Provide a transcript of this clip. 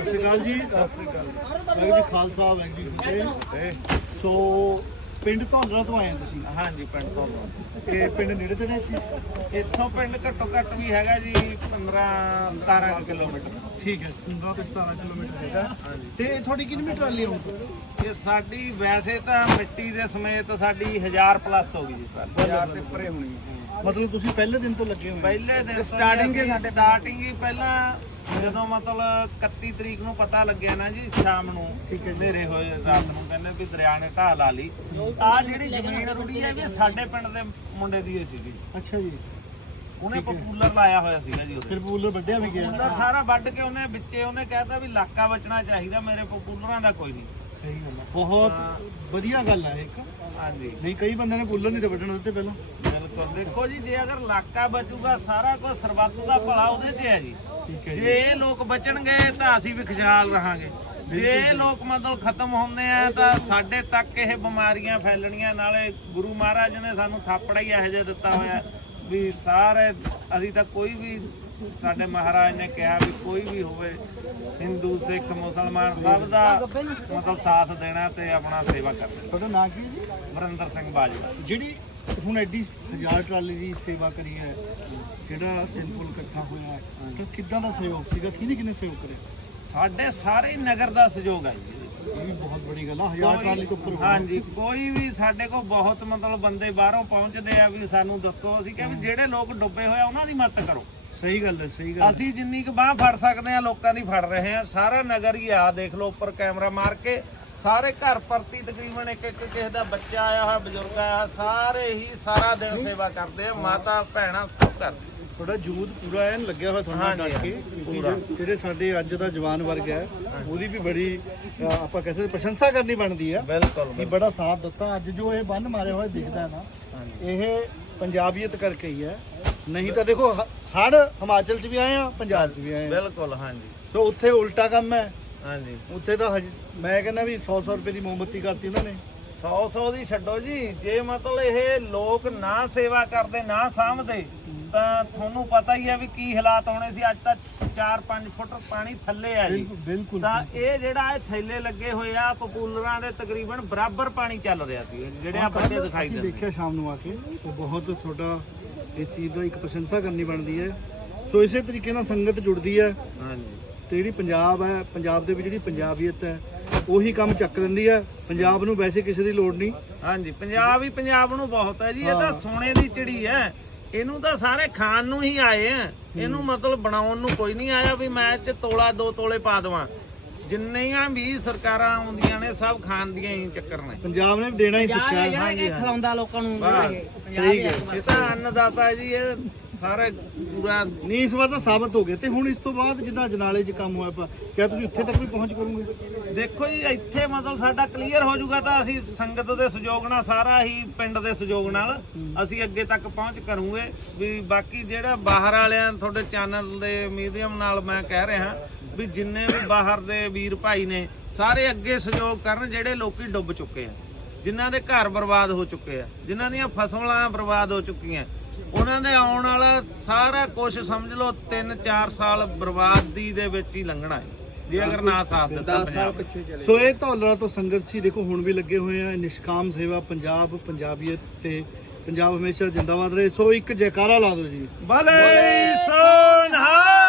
ਸਤਿ ਸ਼੍ਰੀ ਅਕਾਲ ਜੀ। ਸਤਿ ਸ਼੍ਰੀ ਅਕਾਲ। ਵਾਹਿਗੁਰੂ ਜੀ ਖਾਲਸਾ ਵਾਹਿਗੁਰੂ ਜੀ ਕੀ ਫਤਿਹ। ਸੋ ਪਿੰਡ ਧੌਂਦਰਾ ਤੋਂ ਆਏ ਹੋ ਤੁਸੀਂ? ਹਾਂਜੀ ਪਿੰਡ ਤੋਂ ਤੇ ਪਿੰਡ ਨੇੜੇ ਤੇ ਨੇ ਇੱਥੇ? ਇੱਥੋਂ ਪਿੰਡ ਘੱਟੋ ਘੱਟ ਵੀ ਹੈਗਾ ਜੀ 15 17 ਕੁ ਕਿਲੋਮੀਟਰ। ਠੀਕ ਹੈ 15 ਤੋਂ 17 ਕਿਲੋਮੀਟਰ ਹੈਗਾ। ਤੇ ਇਹ ਤੁਹਾਡੀ ਕਿੰਨੀ ਟਰਾਲੀ ਆਉਂ ਇਹ ਸਾਡੀ ਵੈਸੇ ਤਾਂ ਮਿੱਟੀ ਦੇ ਸਮੇਤ ਸਾਡੀ 1000 ਪਲੱਸ ਹੋ ਗਈ ਜੀ ਸਰ 1000 ਤੇ ਪਰੇ ਹੋਣੀ ਮਤਲਬ ਤੁਸੀਂ ਪਹਿਲੇ ਦਿਨ ਤੋਂ ਲੱਗੇ ਹੋਏ ਹੋ? ਪਹਿਲੇ ਦਿਨ ਸਟਾਰਟਿੰਗ ਹੀ ਸਾਡੇ ਸਟਾਰਟਿੰਗ ਹੀ ਪਹਿਲਾਂ ਜਦੋਂ ਮਤਲਬ 31 ਤਰੀਕ ਨੂੰ ਪਤਾ ਲੱਗਿਆ ਨਾ ਜੀ ਸ਼ਾਮ ਨੂੰ ਠੀਕ ਹੈ ਜੀ। ਹਨੇਰੇ ਹੋਏ ਰਾਤ ਨੂੰ ਕਹਿੰਦੇ ਵੀ ਦਰਿਆ ਨੇ ਢਾਹ ਲਾ ਲਈ। ਆ ਜਿਹੜੀ ਜ਼ਮੀਨ ਰੁੜੀ ਹੈ ਵੀ ਸਾਡੇ ਪਿੰਡ ਦੇ ਮੁੰਡੇ ਦੀ ਹੀ ਸੀਗੀ। ਅੱਛਾ ਜੀ। ਉਹਨੇ। ਪਪੂਲਰ ਲਾਇਆ ਹੋਇਆ ਸੀਗਾ ਜੀ ਉਹਦੇ। ਫਿਰ ਪੂਲਰ ਵੱਡਿਆ ਵੀ ਗਿਆ। ਪਪੂਲਰ ਸਾਰਾ ਵੱਢ ਕੇ ਉਹਨੇ ਵਿੱਚੇ ਉਹਨੇ ਕਹਿਤਾ ਵੀ ਇਲਾਕਾ ਬਚਣਾ ਚਾਹੀਦਾ ਮੇਰੇ ਪਪੂਲਰਾਂ ਦਾ ਕੋਈ ਨਹੀਂ। ਸਹੀ ਗੱਲ ਹੈ। ਬਹੁਤ ਵਧੀਆ ਗੱਲ ਹੈ ਇੱਕ। ਹਾਂਜੀ। ਨਹੀਂ ਕਈ ਬੰਦੇ ਨੇ ਪੂਲਰ ਨਹੀਂ ਤੇ ਵੱਢਣ ਦਿੱਤੇ ਪਹਿਲਾਂ। ਬਿਲਕੁਲ। ਦੇਖੋ ਜੀ ਜੇ ਅਗਰ ਇਲਾਕਾ ਬਚੂਗਾ ਸਾਰਾ ਕੁਝ ਸਰਬੱਤ ਦਾ ਭਲਾ ਉਹਦੇ 'ਚ ਹੈ ਜੀ। ਜੇ। ਇਹ ਲੋਕ ਬਚਣਗੇ ਤਾਂ ਅਸੀਂ ਵੀ ਖੁਸ਼ਹਾਲ ਰਹਾਂਗੇ। ਜੇ ਇਹ ਲੋਕ ਮਤਲਬ ਖਤਮ ਹੁੰਦੇ ਆ ਤਾਂ ਸਾਡੇ ਤੱਕ ਇਹ ਬਿਮਾਰੀਆਂ ਫੈਲਣੀਆਂ ਨਾਲੇ ਗੁਰੂ ਮਹਾਰਾਜ ਨੇ ਸਾਨੂੰ ਥਾਪੜਾ ਹੀ ਇਹੋ ਜਿਹਾ ਦਿੱਤਾ ਹੋਇਆ ਵੀ ਸਾਰੇ ਅਸੀਂ ਤਾਂ ਕੋਈ ਵੀ ਸਾਡੇ ਮਹਾਰਾਜ ਨੇ ਕਿਹਾ ਵੀ ਕੋਈ ਵੀ ਹੋਵੇ ਹਿੰਦੂ ਸਿੱਖ ਮੁਸਲਮਾਨ ਸਭ ਦਾ ਮਤਲਬ ਸਾਥ ਦੇਣਾ ਤੇ ਆਪਣਾ ਸੇਵਾ ਕਰਨਾ। ਤੁਹਾਡਾ ਨਾਂ ਕੀ ਜੀ? ਵਰਿੰਦਰ ਸਿੰਘ ਬਾਜਵਾ। ਜਿਹੜੀ ਹੁਣ ਐਡੀ ਹਜ਼ਾਰ ਟਰਾਲੀ ਦੀ ਸੇਵਾ ਕਰੀ ਹੈ ਜਿਹੜਾ ਤਿੰਨ ਪੁਲ ਇਕੱਠਾ ਹੋਇਆ ਹੈ ਕਿ ਕਿੱਦਾਂ ਦਾ ਸਹਿਯੋਗ ਸੀਗਾ? ਕਿਹਨੇ ਕਿਹਨੇ ਸਹਿਯੋਗ ਕਰਿਆ? ਸਾਡੇ ਸਾਰੇ ਨਗਰ ਦਾ ਸਹਿਯੋਗ ਹੈ ਜੀ। ਇਹ ਵੀ ਬਹੁਤ ਬੜੀ ਗੱਲ ਆ ਹਜ਼ਾਰ ਟਰਾਲੀ ਤੋਂ ਉੱਪਰ ਹੋਣਾ। ਹਾਂਜੀ ਕੋਈ ਵੀ ਸਾਡੇ ਕੋਲ ਬਹੁਤ ਮਤਲਬ ਬੰਦੇ ਬਾਹਰੋਂ ਪਹੁੰਚਦੇ ਆ ਵੀ ਸਾਨੂੰ ਦੱਸੋ ਅਸੀਂ ਕਿਹਾ ਵੀ ਜਿਹੜੇ ਲੋਕ ਡੁੱਬੇ ਹੋਏ ਆ ਉਹਨਾਂ ਦੀ ਮਦਦ ਕਰੋ। ਸਹੀ ਗੱਲ ਹੈ ਸਹੀ ਗੱਲ ਹੈ। ਅਸੀਂ ਜਿੰਨੀ ਕੁ ਬਾਹ ਫੜ ਸਕਦੇ ਆ ਲੋਕਾਂ ਦੀ ਫੜ ਰਹੇ ਆ ਸਾਰਾ ਨਗਰ ਹੀ ਆ ਦੇਖ ਲਓ ਉੱਪਰ ਕੈਮਰਾ ਮਾਰ ਕੇ ਸਾਰੇ ਘਰ ਪ੍ਰਤੀ ਤਕਰੀਬਨ ਇੱਕ ਇੱਕ ਕਿਸੇ ਦਾ ਬੱਚਾ ਆਇਆ ਹੋਇਆ ਬਜ਼ੁਰਗ ਆਇਆ ਹੋਇਆ, ਸਾਰੇ ਹੀ ਸਾਰਾ ਦਿਨ ਸੇਵਾ ਕਰਦੇ ਆ ਮਾਤਾ ਭੈਣਾਂ ਸਭ ਕਰਦੇ ਤੁਹਾਡਾ ਜੂਦ ਪੂਰਾ ਐਨ ਲੱਗਿਆ ਹੋਇਆ ਤੁਹਾਨੂੰ ਹਾਂਜੀ, ਡਟ ਕੇ ਪੂਰਾ। ਜਿਹੜੇ ਸਾਡੇ ਅੱਜ ਦਾ ਜਵਾਨ ਵਰਗ ਹੈ ਉਹਦੀ ਵੀ ਬੜੀ ਅ, ਆਪਾਂ ਕਹਿ ਸਕਦੇ ਪ੍ਰਸ਼ੰਸਾ ਕਰਨੀ ਬਣਦੀ ਆ ਬਿਲਕੁਲ ਕਿ ਬੜਾ ਸਾਥ ਦਿੱਤਾ। ਅੱਜ ਜੋ ਇਹ ਬੰਨ ਮਾਰੇ ਹੋਏ ਦਿਖਦਾ ਹੈ ਨਾ ਇਹ ਪੰਜਾਬੀਅਤ ਕਰਕੇ ਹੀ ਹੈ। ਨਹੀਂ ਤਾਂ ਦੇਖੋ ਹੜ ਹਿਮਾਚਲ 'ਚ ਵੀ ਆਏ ਆ ਪੰਜਾਬ 'ਚ ਵੀ ਆਏ ਆ। ਬਿਲਕੁਲ ਹਾਂਜੀ। ਤਾਂ ਉੱਥੇ ਉਲਟਾ ਕੰਮ ਹੈ। ਹਾਂਜੀ। ਉੱਥੇ ਤਾਂ ਹਜ- ਮੈਂ ਕਹਿੰਦਾ ਵੀ 100 100 ਰੁਪਏ ਦੀ ਮੋਮਬੱਤੀ ਕਰਤੀ ਉਹਨਾਂ ਨੇ। 100 100 ਦੀ ਛੱਡੋ ਜੀ। ਜੇ ਮਤਲਬ ਇਹ ਲੋਕ ਨਾ ਸੇਵਾ ਕਰਦੇ ਨਾ ਸਾਂਭਦੇ ਤਾਂ ਤੁਹਾਨੂੰ ਪਤਾ ਹੀ ਹੈ ਵੀ ਕੀ ਹਾਲਾਤ ਹੋਣੇ ਸੀ। ਅੱਜ ਤਾਂ 4-5 ਫੁੱਟ ਪਾਣੀ ਥੱਲੇ ਆ ਜੀ। ਬਿਲਕੁਲ ਬਿਲਕੁਲ। ਤਾਂ ਇਹ ਜਿਹੜਾ ਇਹ ਥੈਲੇ ਲੱਗੇ ਹੋਏ ਆ ਪਪੂਲਰਾਂ ਦੇ ਤਕਰੀਬਨ ਬਰਾਬਰ ਪਾਣੀ ਚੱਲ ਰਿਹਾ ਸੀ ਜਿਹੜੇ ਆ ਬੰਦੇ ਦਿਖਾਈ ਅਸੀਂ ਦਿੰਦੇ। ਦੇਖਿਆ ਸ਼ਾਮ ਨੂੰ ਆ ਕੇ ਤੇ ਬਹੁਤ ਤੁਹਾਡਾ ਇਹ ਚੀਜ਼ ਦਾ ਇੱਕ ਪ੍ਰਸ਼ੰਸਾ ਕਰਨੀ ਬਣਦੀ ਹੈ। ਸੋ ਇਸੇ ਤਰੀਕੇ ਨਾਲ ਸੰਗਤ ਜੁੜਦੀ ਹੈ। ਹਾਂਜੀ। ਤੇ ਜਿਹੜੀ ਪੰਜਾਬ ਹੈ ਪੰਜਾਬ ਦੇ ਵਿੱਚ ਜਿਹੜੀ ਪੰਜਾਬੀਅਤ ਹੈ ਉਹੀ ਕੰਮ ਚੱਕ ਲੈਂਦੀ ਹੈ। ਪੰਜਾਬ ਨੂੰ ਵੈਸੇ ਕਿਸੇ ਦੀ ਲੋੜ ਨਹੀਂ। ਹਾਂਜੀ ਪੰਜਾਬ ਹੀ ਪੰਜਾਬ ਨੂੰ ਬਹੁਤ ਹੈ ਜੀ ਇਹ ਤਾਂ ਸੋਨੇ ਦੀ ਚਿੜੀ ਹੈ। ਇਹਨੂੰ ਤਾਂ ਸਾਰੇ ਖਾਣ ਨੂੰ ਹੀ ਆਏ ਆ। ਇਹਨੂੰ ਮਤਲਬ ਬਣਾਉਣ ਨੂੰ ਕੋਈ ਨਹੀਂ ਆਇਆ ਵੀ ਮੈਂ ਚ ਤੋਲਾ ਦੋ ਤੋਲੇ ਪਾ ਦੇਵਾਂ। ਜਿੰਨੀਆਂ ਵੀ ਸਰਕਾਰਾਂ ਆਉਂਦੀਆਂ ਨੇ ਸਭ ਖਾਣ ਦੀਆਂ ਹੀ ਚੱਕਰ ਨੇ। ਪੰਜਾਬ ਨੇ ਦੇਣਾ ਹੀ ਸਿੱਖਿਆ। ਹੈ। ਇਹ ਖਿਲਾਉਂਦਾ ਲੋਕਾਂ ਨੂੰ ਸਹੀ ਗੱਲ। ਇਹ ਤਾਂ ਅੰਨਦਾਤਾ ਹੈ ਜੀ ਇਹ ਸਾਰੇ ਪੂਰਾ ਨਹੀਂ ਇਸ ਵਾਰ ਤਾਂ ਸਾਬਤ ਹੋ ਗਿਆ ਤੇ ਹੁਣ ਇਸ ਤੋਂ ਬਾਅਦ ਜਿੱਦਾਂ ਜਨਾਲੇ 'ਚ ਕੰਮ ਹੋਇਆ ਪਾ ਕਿਆ ਤੁਸੀਂ ਉੱਥੇ ਤੱਕ ਵੀ ਪਹੁੰਚ ਕਰੋਗੇ? ਦੇਖੋ ਜੀ, ਇੱਥੇ ਮਤਲਬ ਸਾਡਾ ਕਲੀਅਰ ਹੋ ਜਾਊਗਾ ਤਾਂ ਅਸੀਂ ਸੰਗਤ ਦੇ ਸਹਿਯੋਗ ਨਾਲ, ਸਾਰਾ ਹੀ ਪਿੰਡ ਦੇ ਸਹਿਯੋਗ ਨਾਲ ਅਸੀਂ ਅੱਗੇ ਤੱਕ ਪਹੁੰਚ ਕਰੂਗੇ। ਵੀ ਬਾਕੀ ਜਿਹੜਾ ਬਾਹਰ ਵਾਲਿਆਂ, ਤੁਹਾਡੇ ਚੈਨਲ ਦੇ ਮੀਡੀਅਮ ਨਾਲ ਮੈਂ ਕਹਿ ਰਿਹਾ, ਵੀ ਜਿੰਨੇ ਵੀ ਬਾਹਰ ਦੇ ਵੀਰ ਭਾਈ ਨੇ, ਸਾਰੇ ਅੱਗੇ ਸਹਿਯੋਗ ਕਰਨ ਜਿਹੜੇ ਲੋਕੀ ਡੁੱਬ ਚੁੱਕੇ ਆ, ਜਿਨ੍ਹਾਂ ਦੇ ਘਰ ਬਰਬਾਦ ਹੋ ਚੁੱਕੇ ਆ, ਜਿਨ੍ਹਾਂ ਦੀਆਂ ਫਸਲਾਂ ਬਰਬਾਦ ਹੋ ਚੁੱਕੀਆਂ। ਉਹਨਾਂ ਦੇ ਆਉਣ ਵਾਲਾ ਸਾਰਾ ਕੁਝ ਸਮਝ ਲਓ 3-4 ਸਾਲ ਬਰਬਾਦੀ ਦੇ ਵਿੱਚ ਹੀ ਲੰਘਣਾ ਹੈ। ਜੇ ਅਗਰ ਨਾ ਸਾਥ ਦਿੱਤਾ ਸੋ ਇਹ ਧੌਲਰਾ ਤੋਂ ਸੰਗਤ ਸੀ ਦੇਖੋ ਹੁਣ ਵੀ ਲੱਗੇ ਹੋਏ ਆ ਨਿਸ਼ਕਾਮ ਸੇਵਾ ਪੰਜਾਬ ਪੰਜਾਬੀਅਤ ਤੇ ਪੰਜਾਬ ਹਮੇਸ਼ਾ ਜਿੰਦਾਬਾਦ ਰਹੇ। ਸੋ ਇੱਕ ਜੈਕਾਰਾ ਲਾ ਦਿਓ ਜੀ। ਭਲੇ ਸੋਨਹਾ